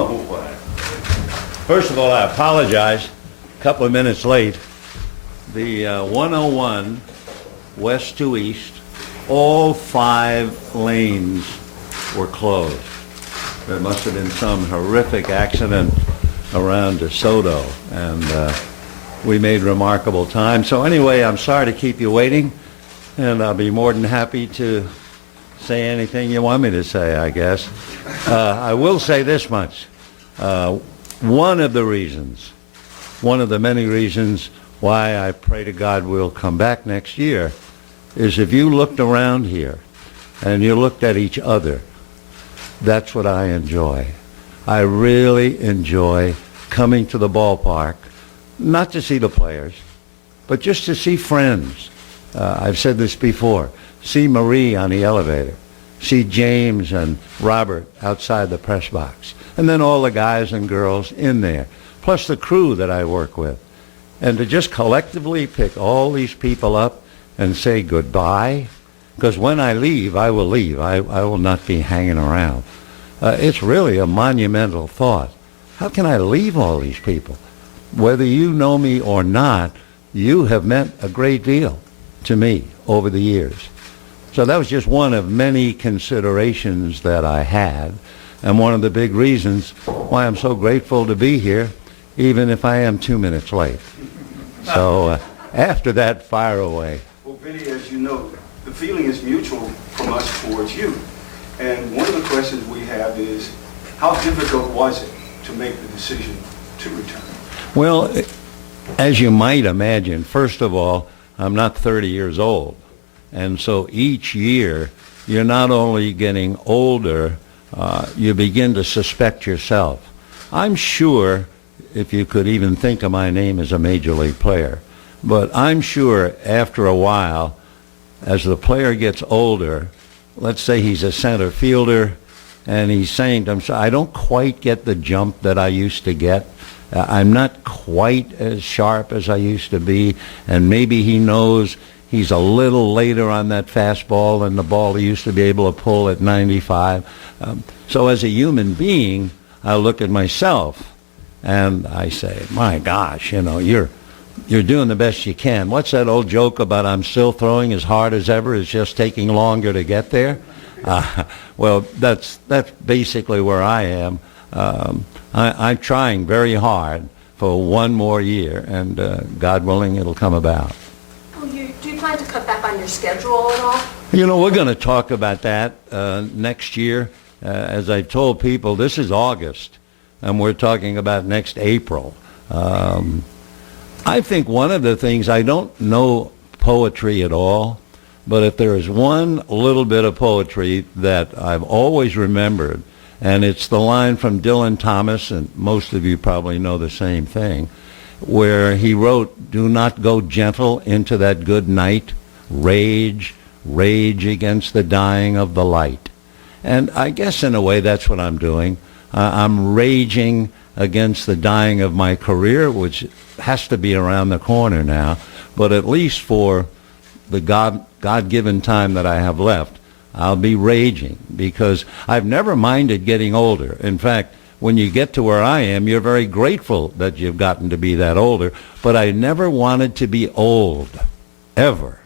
Oh, wow. First of all, I apologize. A couple of minutes late. The 101 west to east, all 5 lanes were closed. There must have been some horrific accident around DeSoto, and we made remarkable time. So anyway, I'm sorry to keep you waiting, and I'll be more than happy to say anything you want me to say, I guess. I will say this much. One of the many reasons why I pray to God we'll come back next year is if you looked around here and you looked at each other, that's what I enjoy. I really enjoy coming to the ballpark, not to see the players, but just to see friends. I've said this before. See Marie on the elevator. See James and Robert outside the press box. And then all the guys and girls in there, plus the crew that I work with. And to just collectively pick all these people up and say goodbye, because when I leave, I will leave. I will not be hanging around. It's really a monumental thought. How can I leave all these people? Whether you know me or not, you have meant a great deal to me over the years. So that was just one of many considerations that I had, and one of the big reasons why I'm so grateful to be here, even if I am 2 minutes late. So after that, fire away. Well, Vinny, as you know, the feeling is mutual from us towards you. And one of the questions we have is, how difficult was it to make the decision to return? Well, as you might imagine, first of all, I'm not 30 years old. And so each year, you're not only getting older, you begin to suspect yourself. I'm sure, if you could even think of my name as a major league player, but I'm sure after a while, as the player gets older, let's say he's a center fielder, and he's saying to himself, I don't quite get the jump that I used to get. I'm not quite as sharp as I used to be, and maybe he knows he's a little later on that fastball than the ball he used to be able to pull at 95. So as a human being, I look at myself and I say, my gosh, you're doing the best you can. What's that old joke about I'm still throwing as hard as ever, it's just taking longer to get there? Well, that's basically where I am. I'm trying very hard for one more year, and God willing, it'll come about. Do you plan to cut back on your schedule at all? We're going to talk about that next year. As I told people, this is August, and we're talking about next April. I think one of the things, I don't know poetry at all, but if there is one little bit of poetry that I've always remembered, and it's the line from Dylan Thomas, and most of you probably know the same thing, where he wrote, do not go gentle into that good night, rage, rage against the dying of the light. And I guess in a way that's what I'm doing. I'm raging against the dying of my career, which has to be around the corner now, but at least for the God-given time that I have left, I'll be raging, because I've never minded getting older. In fact, when you get to where I am, you're very grateful that you've gotten to be that older, but I never wanted to be old, ever.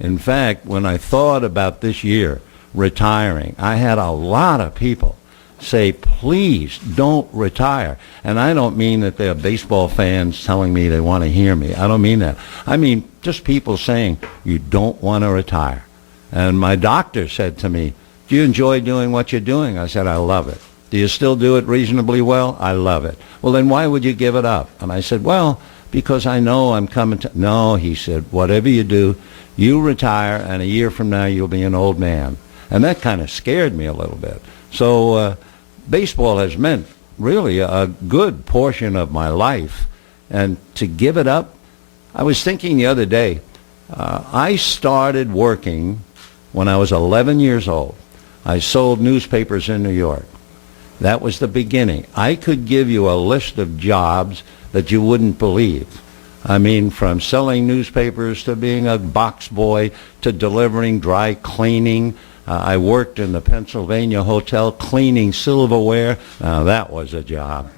In fact, when I thought about this year, retiring, I had a lot of people say, please don't retire. And I don't mean that they're baseball fans telling me they want to hear me. I don't mean that. I mean just people saying, you don't want to retire. And my doctor said to me, do you enjoy doing what you're doing? I said, I love it. Do you still do it reasonably well? I love it. Well, then why would you give it up? And I said, well, because I know I'm coming to... No, he said, whatever you do, you retire, and a year from now you'll be an old man. And that kind of scared me a little bit. So baseball has meant really a good portion of my life. And to give it up, I was thinking the other day, I started working when I was 11 years old. I sold newspapers in New York. That was the beginning. I could give you a list of jobs that you wouldn't believe. I mean, from selling newspapers to being a box boy to delivering dry cleaning. I worked in the Pennsylvania hotel cleaning silverware. Now that was a job.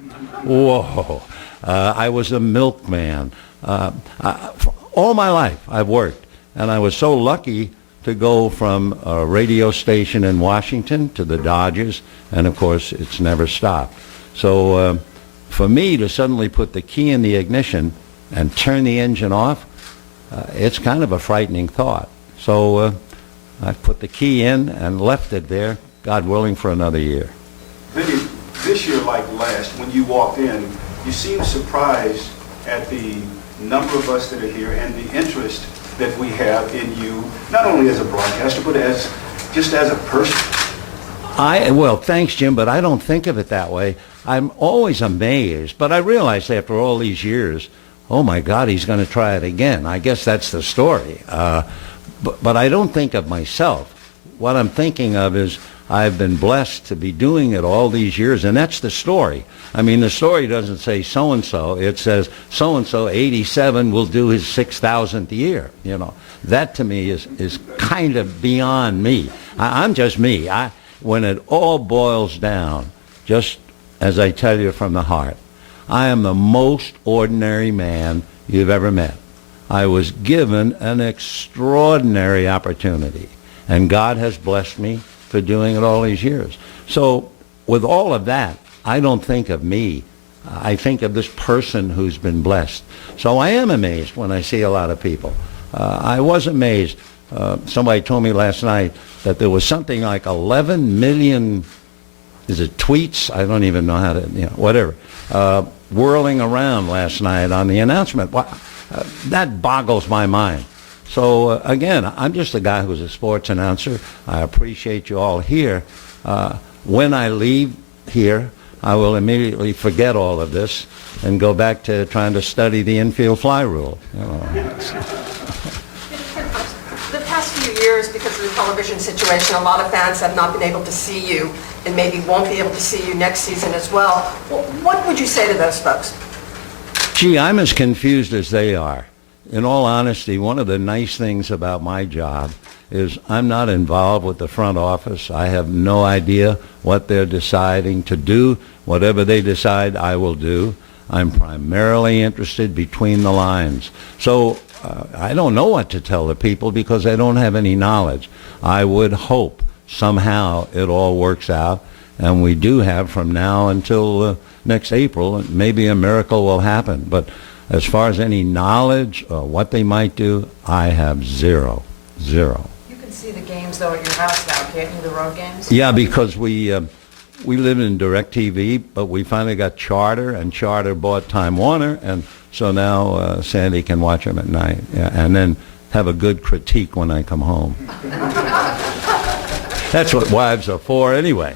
Whoa. I was a milkman. All my life I've worked. And I was so lucky to go from a radio station in Washington to the Dodgers. And, of course, it's never stopped. So for me to suddenly put the key in the ignition and turn the engine off, it's kind of a frightening thought. So I put the key in and left it there, God willing, for another year. Vinny, this year like last, when you walked in, you seemed surprised at the number of us that are here and the interest that we have in you, not only as a broadcaster, but just as a person. Well, thanks, Jim, but I don't think of it that way. I'm always amazed, but I realize after all these years, oh my God, he's going to try it again. I guess that's the story. But I don't think of myself. What I'm thinking of is I've been blessed to be doing it all these years, and that's the story. I mean, the story doesn't say so-and-so. It says so-and-so, 87, will do his 6,000th year. You know, that to me is kind of beyond me. I'm just me. When it all boils down, just as I tell you from the heart, I am the most ordinary man you've ever met. I was given an extraordinary opportunity, and God has blessed me for doing it all these years. So with all of that, I don't think of me. I think of this person who's been blessed. So I am amazed when I see a lot of people. I was amazed. Somebody told me last night that there was something like 11 million, is it tweets? I don't even know how to, whatever, whirling around last night on the announcement. That boggles my mind. So, again, I'm just a guy who's a sports announcer. I appreciate you all here. When I leave here, I will immediately forget all of this and go back to trying to study the infield fly rule. The past few years, because of the television situation, a lot of fans have not been able to see you and maybe won't be able to see you next season as well. What would you say to those folks? Gee, I'm as confused as they are. In all honesty, one of the nice things about my job is I'm not involved with the front office. I have no idea what they're deciding to do. Whatever they decide, I will do. I'm primarily interested between the lines. So I don't know what to tell the people because I don't have any knowledge. I would hope somehow it all works out, and we do have from now until next April, maybe a miracle will happen. But as far as any knowledge or what they might do, I have zero. You can see the games, though, at your house now, can't you, the road games? Yeah, because we live in DirecTV, but we finally got Charter, and Charter bought Time Warner, and so now Sandy can watch them at night, and then have a good critique when I come home. That's what wives are for anyway.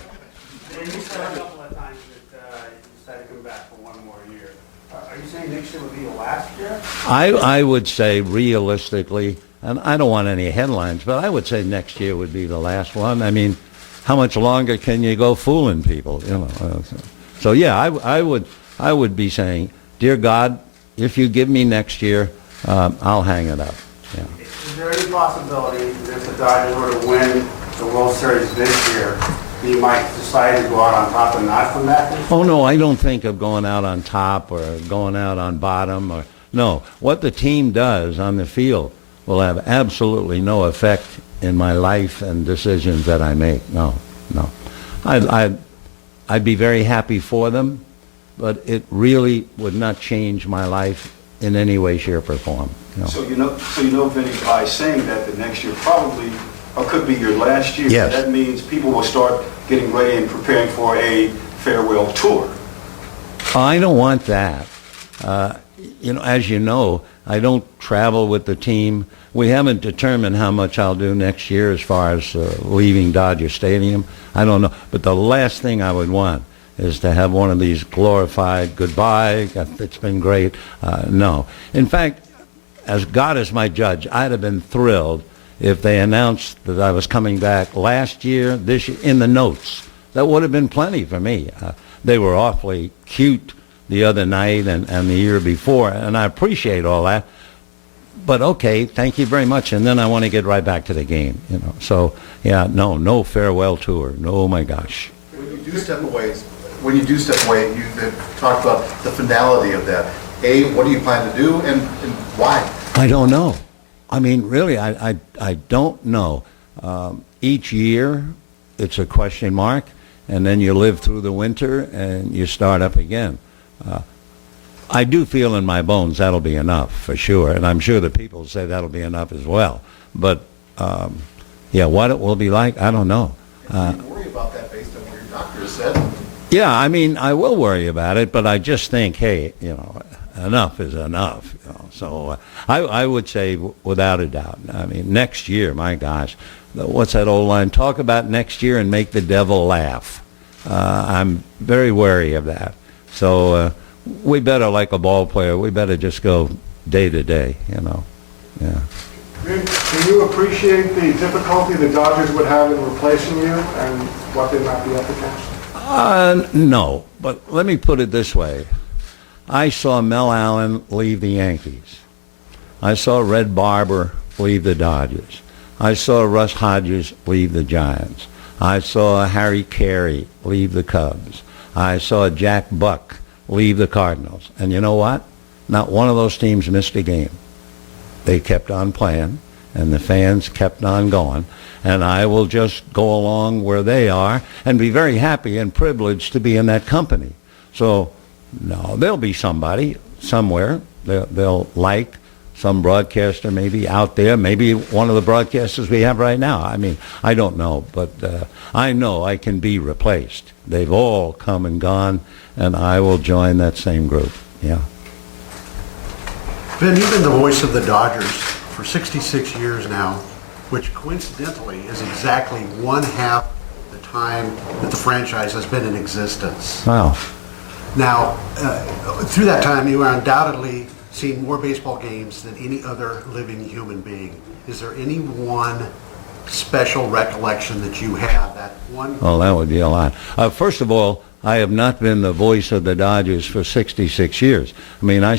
You said a couple of times that you decided to come back for one more year. Are you saying next year would be the last year? I would say realistically, and I don't want any headlines, but I would say next year would be the last one. I mean, how much longer can you go fooling people? So yeah, I would be saying, dear God, if you give me next year, I'll hang it up. Yeah. Is there any possibility that if the Dodgers were to win the World Series this year, you might decide to go out on top and not come back? Oh no, I don't think of going out on top or going out on bottom. No, what the team does on the field will have absolutely no effect in my life and decisions that I make. No. I'd be very happy for them, but it really would not change my life in any way, shape, or form. No. So you know, Vinny, by saying that the next year probably or could be your last year, yes, that means people will start getting ready and preparing for a farewell tour. I don't want that. As you know, I don't travel with the team. We haven't determined how much I'll do next year as far as leaving Dodger Stadium. I don't know. But the last thing I would want is to have one of these glorified goodbye, it's been great. No. In fact, as God is my judge, I'd have been thrilled if they announced that I was coming back last year, this year, in the notes. That would have been plenty for me. They were awfully cute the other night and the year before, and I appreciate all that. but okay, thank you very much. And then I want to get right back to the game, you know. So, yeah, no farewell tour. No, oh my gosh. When you do step away, you talked about the finality of that. What do you plan to do, and why? I don't know. I mean, really, I don't know. Each year, it's a question mark, and then you live through the winter, and you start up again. I do feel in my bones that'll be enough, for sure, and I'm sure the people say that'll be enough as well. But, yeah, what it will be like, I don't know. You worry about that based on what your doctor has said. Yeah, I mean, I will worry about it, but I just think, hey, you know, enough is enough. You know? So I would say, without a doubt, I mean, next year, my gosh, what's that old line? Talk about next year and make the devil laugh. I'm very wary of that. So we better, like a ball player, we better just go day to day, you know. Yeah. Can you appreciate the difficulty the Dodgers would have in replacing you and what they might be up against? No, but let me put it this way. I saw Mel Allen leave the Yankees. I saw Red Barber leave the Dodgers. I saw Russ Hodges leave the Giants. I saw Harry Carey leave the Cubs. I saw Jack Buck leave the Cardinals. And you know what? Not one of those teams missed a game. They kept on playing, and the fans kept on going. And I will just go along where they are and be very happy and privileged to be in that company. So, no, there'll be somebody somewhere they'll like, some broadcaster maybe out there, maybe one of the broadcasters we have right now. I mean, I don't know, but I know I can be replaced. They've all come and gone, and I will join that same group. Yeah. Vin, you've been the voice of the Dodgers for 66 years now, which coincidentally is exactly one half the time that the franchise has been in existence. Wow. Now, through that time, you are undoubtedly seen more baseball games than any other living human being. Is there any one special recollection that you have, that one? Well, that would be a lot. First of all, I have not been the voice of the Dodgers for 66 years. I mean, I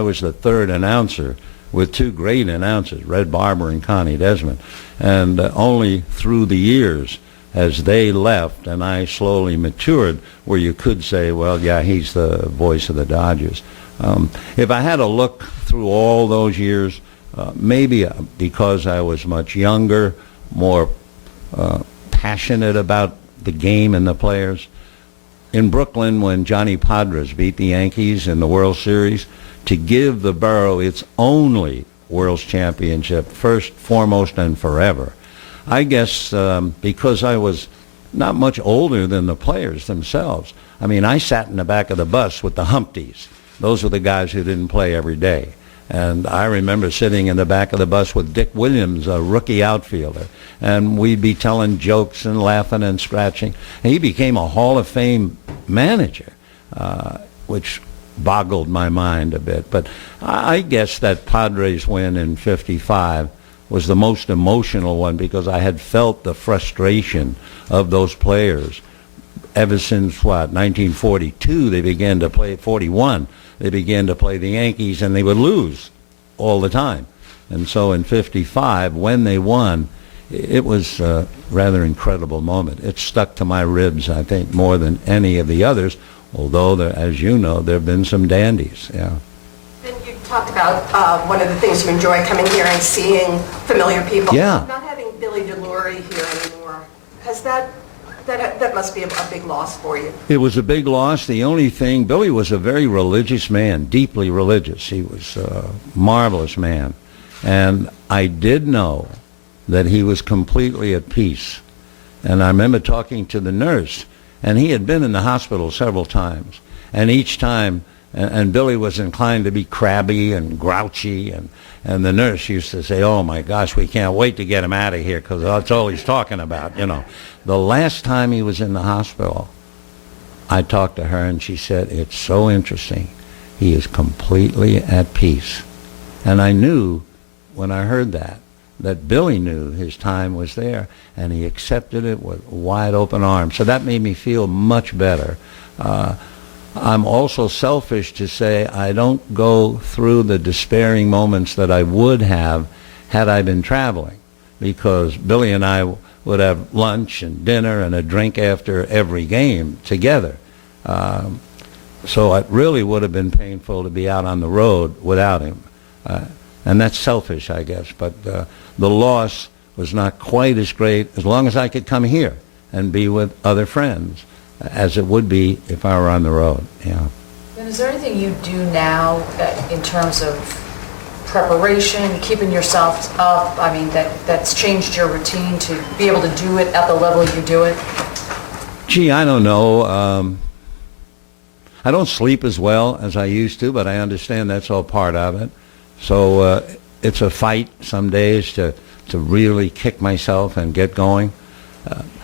was the third announcer with two great announcers, Red Barber and Connie Desmond. And only through the years, as they left and I slowly matured, where you could say, well, yeah, he's the voice of the Dodgers. If I had to look through all those years, maybe because I was much younger, more passionate about the game and the players. In Brooklyn, when Johnny Padres beat the Yankees in the World Series, to give the borough its only World Championship, first, foremost, and forever. I guess because I was not much older than the players themselves. I mean, I sat in the back of the bus with the Humpties. Those were the guys who didn't play every day. And I remember sitting in the back of the bus with Dick Williams, a rookie outfielder, and we'd be telling jokes and laughing and scratching. And he became a Hall of Fame manager, which boggled my mind a bit. But I guess that Padres win in '55 was the most emotional one because I had felt the frustration of those players ever since, 1942, they began to play, 41, they began to play the Yankees, and they would lose all the time. And so in '55, when they won, it was a rather incredible moment. It stuck to my ribs, I think, more than any of the others, although, as you know, there have been some dandies. Yeah. Then you talked about one of the things you enjoy coming here and seeing familiar people. Yeah. Not having Billy DeLury here anymore, has that must be a big loss for you. It was a big loss. The only thing, Billy was a very religious man, deeply religious. He was a marvelous man. And I did know that he was completely at peace. And I remember talking to the nurse, and he had been in the hospital several times. And each time, and Billy was inclined to be crabby and grouchy, and the nurse used to say, oh my gosh, we can't wait to get him out of here because that's all he's talking about, you know. The last time he was in the hospital, I talked to her and she said, it's so interesting. He is completely at peace. And I knew when I heard that Billy knew his time was there and he accepted it with wide open arms. So that made me feel much better. I'm also selfish to say I don't go through the despairing moments that I would have had I been traveling, because Billy and I would have lunch and dinner and a drink after every game together. So it really would have been painful to be out on the road without him. And that's selfish, I guess. But the loss was not quite as great as long as I could come here and be with other friends as it would be if I were on the road. Yeah. And is there anything you do now in terms of preparation, keeping yourself up? I mean, that's changed your routine to be able to do it at the level you do it? Gee, I don't know. I don't sleep as well as I used to, but I understand that's all part of it. So it's a fight some days to really kick myself and get going.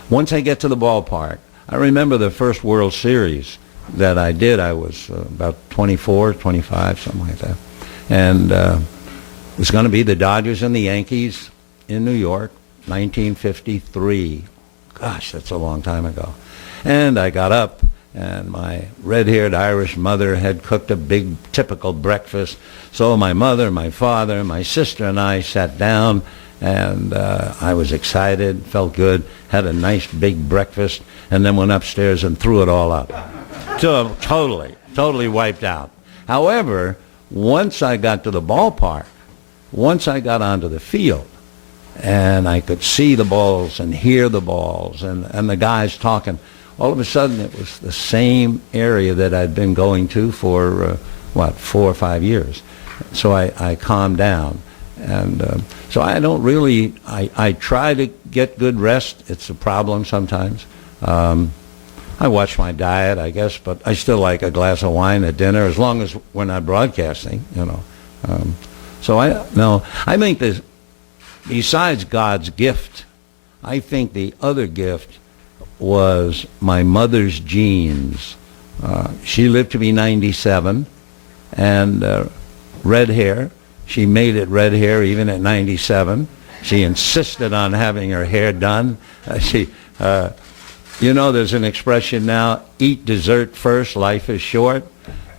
Once I get to the ballpark, I remember the first World Series that I did. I was about 24, 25, something like that. And it was going to be the Dodgers and the Yankees in New York, 1953. Gosh, that's a long time ago. And I got up, and my red-haired Irish mother had cooked a big, typical breakfast. So my mother, my father, my sister, and I sat down, and I was excited, felt good, had a nice big breakfast, and then went upstairs and threw it all up. So totally wiped out. However, once I got to the ballpark, once I got onto the field, and I could see the balls and hear the balls and the guys talking, all of a sudden it was the same area that I'd been going to for, 4 or 5 years. So I calmed down. And so I don't really, I try to get good rest. It's a problem sometimes. I watch my diet, I guess, but I still like a glass of wine at dinner as long as we're not broadcasting, you know. So I think that besides God's gift, I think the other gift was my mother's genes. She lived to be 97, and red hair. She made it red hair even at 97. She insisted on having her hair done. You know, there's an expression now, eat dessert first, life is short.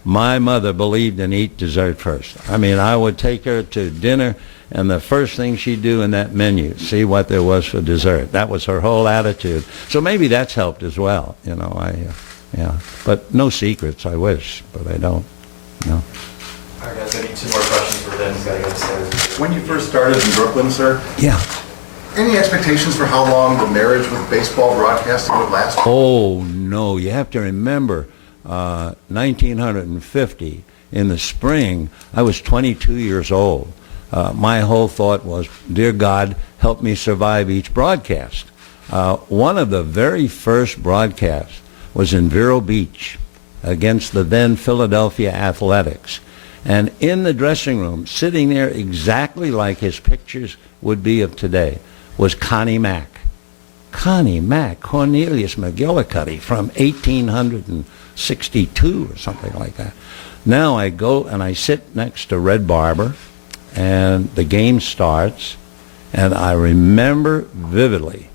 My mother believed in eat dessert first. I mean, I would take her to dinner, and the first thing she'd do in that menu, see what there was for dessert. That was her whole attitude. So maybe that's helped as well, you know. Yeah. But no secrets, I wish, but I don't. No. All right, guys, I need 2 more questions for Vin. He's got to get upstairs. When you first started in Brooklyn, sir, Yeah. any expectations for how long the marriage with baseball broadcasting would last? Oh, no. You have to remember, 1950, in the spring, I was 22 years old. My whole thought was, dear God, help me survive each broadcast. One of the very first broadcasts was in Vero Beach against the then Philadelphia Athletics. And in the dressing room, sitting there exactly like his pictures would be of today, was Connie Mack. Connie Mack, Cornelius McGillicuddy from 1862 or something like that. Now I go and I sit next to Red Barber, and the game starts, and I remember vividly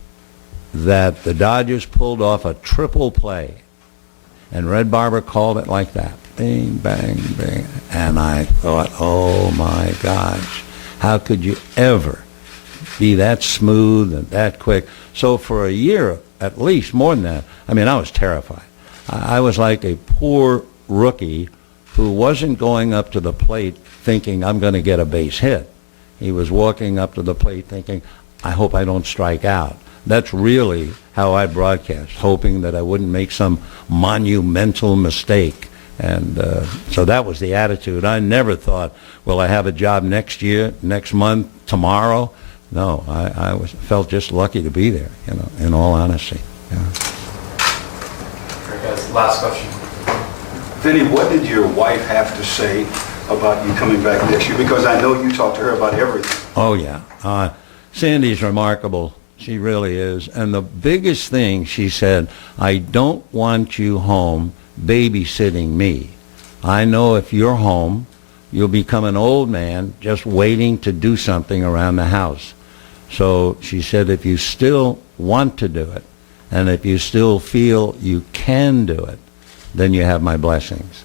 that the Dodgers pulled off a triple play, and Red Barber called it like that. Bing, bang, bang. And I thought, oh my gosh, how could you ever be that smooth and that quick? So for a year, at least, more than that, I mean, I was terrified. I was like a poor rookie who wasn't going up to the plate thinking, I'm going to get a base hit. He was walking up to the plate thinking, I hope I don't strike out. That's really how I broadcast, hoping that I wouldn't make some monumental mistake. And so that was the attitude. I never thought, will I have a job next year, next month, tomorrow? No, I felt just lucky to be there, you know, in all honesty. Yeah. All right, guys, last question. Vinny, what did your wife have to say about you coming back next year? Because I know you talked to her about everything. Oh, yeah. Sandy's remarkable. She really is. And the biggest thing, she said, I don't want you home babysitting me. I know if you're home, you'll become an old man just waiting to do something around the house. So she said, if you still want to do it, and if you still feel you can do it, then you have my blessings.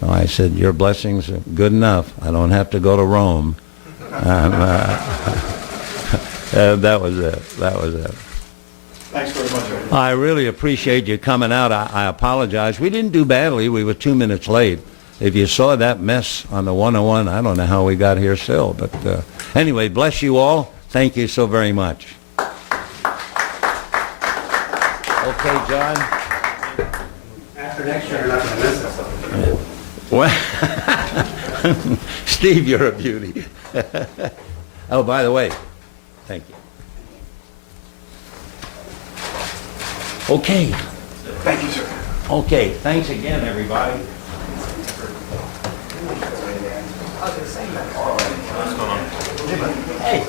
So I said, your blessings are good enough. I don't have to go to Rome. And, that was it. That was it. Thanks very much, Eddie. I really appreciate you coming out. I apologize. We didn't do badly. We were 2 minutes late. If you saw that mess on the 101, I don't know how we got here still. But anyway, bless you all. Thank you so very much. Okay, John. After next year, you're not going to miss us. Well, Steve, you're a beauty. Oh, by the way, thank you. Okay. Thank you, sir. Okay, thanks again, everybody. Hey.